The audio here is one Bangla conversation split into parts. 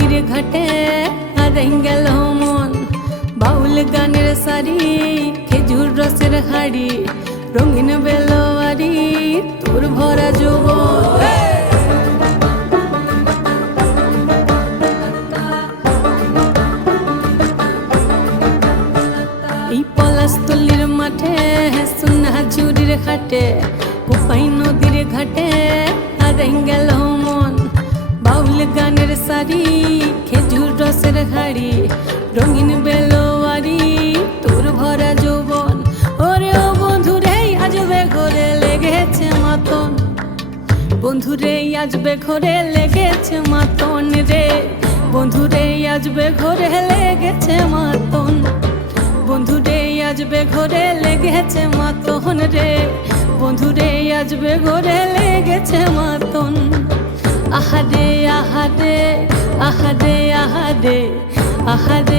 নদীর ঘাটে হারাই গেল মন বাউল গানের সারি, খেজুর রসের হাড়ি, রঙিন বেলোয়ারি, তোর ভরা যৌবন। এই পলাশতলির মাঠে, সোনা ঝুরির খাটে কোপাই নদীর ঘাটে হারাই গেল মন বাউল গানের সারি, খেজুর রসের হাড়ি, রঙিন বেলোয়ারি, তোর ভরা যৌবন। ওরে ও বন্ধুরে আজবে ঘরে লেগেছে মাতন। বন্ধুরে আজবে ঘরে লেগেছে মাতন রে। বন্ধুরে আজবে ঘরে লেগেছে মাতন। বন্ধুরে আজবে ঘরে লেগেছে মাতন রে। বন্ধুরে আজবে ঘরে লেগেছে মাতন। আহারে আহাদে আহাদে আহাদে আহারে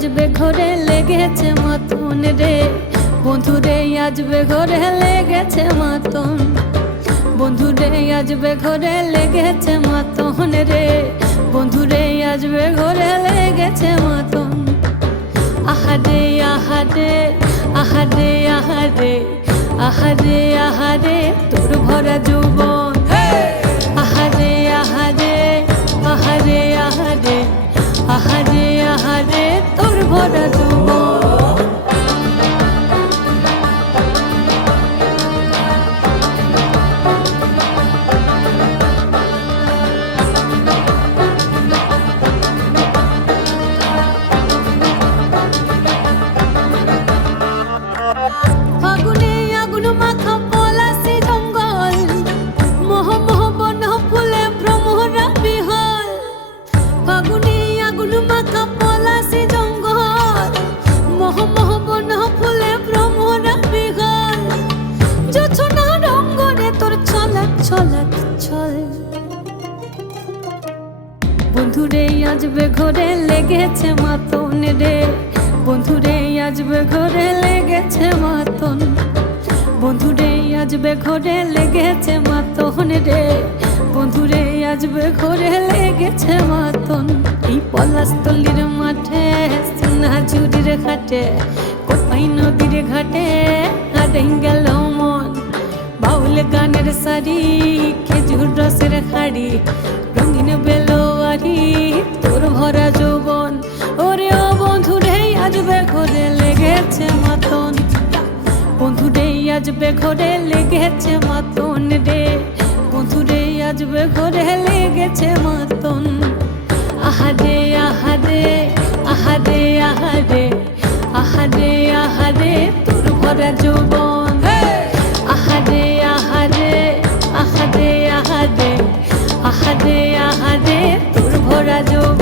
বন্ধুরে আজবে ঘরে লেগেছে মতন রে। বন্ধুরে আজবে ঘরে লেগেছে মতন। বন্ধুরে আজবে ঘরে লেগেছে মতন রে। বন্ধুরে আজবে ঘরে লেগেছে মতন। আহারে আহারে আহারে আহারে আহারে আহারে তোর ভরা যৌবন। তোর ভরা যৌবন আজবে ঘরে লেগেছে মাতন রে। বন্ধুরে আজবে ঘরে লেগেছে মাতন। বন্ধুরে আজবে ঘরে লেগেছে মাতন রে। বন্ধুরে আজবে ঘরে লেগেছে মাতন। এই পলাশতলির মাঠে সোনা ঝুরির ঘাটে, কোপাই নদীর ঘাটে হারাই গেল মন। বাউল গানের সারি, খেজুর রসের হাড়ি, রঙিন বেলোয়ারি তোর ভরা যৌবন ওরে ও বন্ধু রে আজবে ঘরে লেগেছে মাতন বন্ধু রে আজবে ঘরে লেগেছে মাতন রে বন্ধু রে আজবে ঘরে লেগেছে মাতন আহারে আহারে আহারে আহারে আহারে আহারে তোর ভরা যৌবন আহারে আহারে আহারে আহারে আহারে আহারে তোর ভরা যৌবন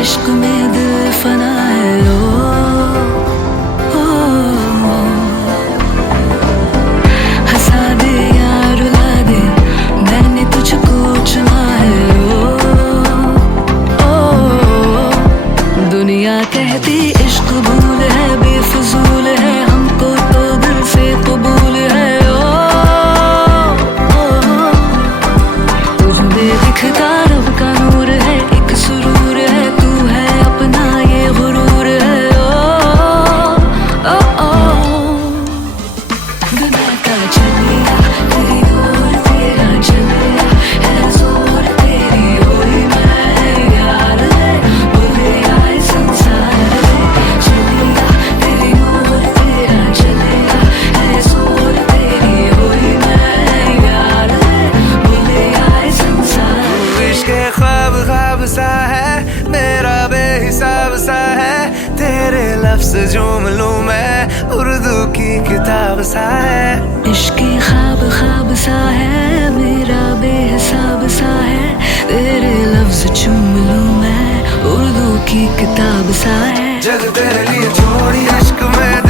इश्क में दिल फना है ओ, ओ, ओ, हंसा दे या रुला दे मैंने तुझको चुना है ओ, ओ, ओ, दुनिया कहती इश्क भूल है बेफजूल है سے جملوں میں اردو کی کتاب سا ہے۔ عشق خواب خواب سا ہے میرا بے حساب سا ہے۔ تیرے لفظ چوم لوں میں اردو کی کتاب سا ہے۔ جگ تیرے لیے چھوڑی عشق میں